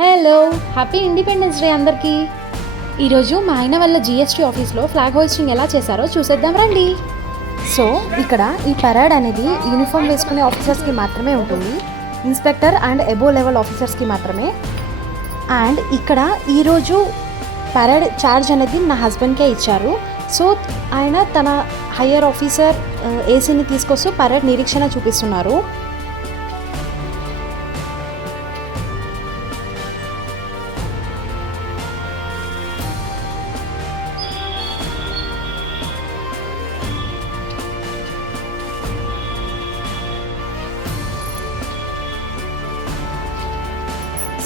Hello! Happy independence day అందరికీ. ఈరోజు మా ఆయన వాళ్ళ జీఎస్టీ ఆఫీస్లో ఫ్లాగ్ హోయిస్టింగ్ ఎలా చేశారో చూసేద్దాం రండి. సో ఇక్కడ ఈ పరేడ్ అనేది యూనిఫామ్ వేసుకునే ఆఫీసర్స్కి మాత్రమే ఉంటుంది. ఇన్స్పెక్టర్ అండ్ ఎబో లెవెల్ ఆఫీసర్స్కి మాత్రమే. అండ్ ఇక్కడ ఈరోజు పరేడ్ ఛార్జ్ అనేది నా హస్బెండ్కే ఇచ్చారు. సో ఆయన తన హయ్యర్ ఆఫీసర్ ఏసీని తీసుకొస్తూ పరేడ్ నిరీక్షణ చూపిస్తున్నారు.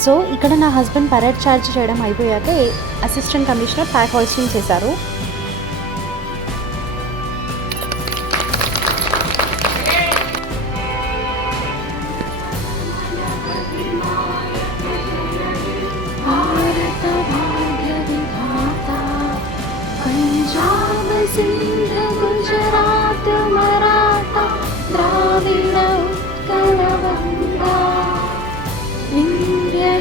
సో ఇక్కడ నా హస్బెండ్ పరేడ్ ఛార్జ్ చేయడం అయిపోయాక అసిస్టెంట్ కమిషనర్ ఫ్లాగ్ హోయిస్టింగ్ చేశారు. గుజరాత్ మరాఠా ద్రావిడ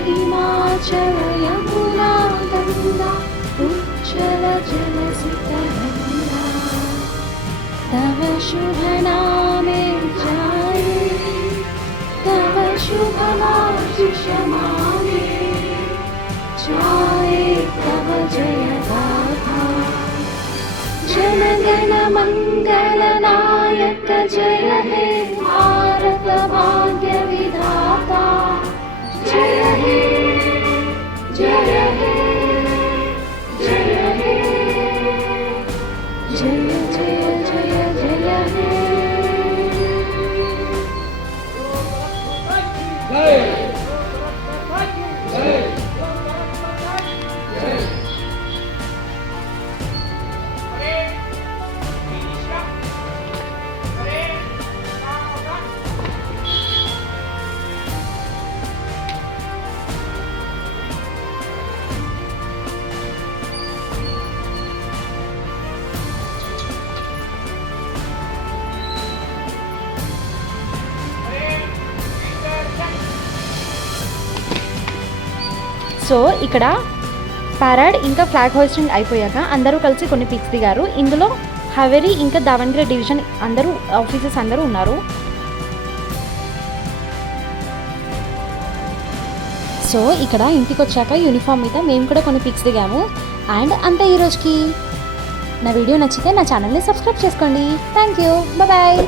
हिमाचल यमुना गंगा उज्जल जलसितरंगा तव शुभ नामे जाये तव शुभ नामाशमाने जाये तव जय गाथा जनगण मंगल नायक जय हे भारत भाग्य विधाता जय हे जय हे जय हे जय जय जय जय हे जय సో ఇక్కడ పరేడ్ ఇంకా ఫ్లాగ్ హోయిస్టింగ్ అయిపోయాక అందరూ కలిసి కొన్ని పిక్స్ దిగారు. ఇందులో హవేరీ ఇంకా దావణగిరి డివిజన్ అందరూ ఆఫీసర్స్ అందరూ ఉన్నారు. సో ఇక్కడ ఇంటికి వచ్చాక యూనిఫామ్ మీద మేము కూడా కొన్ని పిక్స్ దిగాము. అండ్ అంతే ఈరోజుకి. నా వీడియో నచ్చితే నా ఛానల్ని సబ్స్క్రైబ్ చేసుకోండి. Thank you. బాయ్.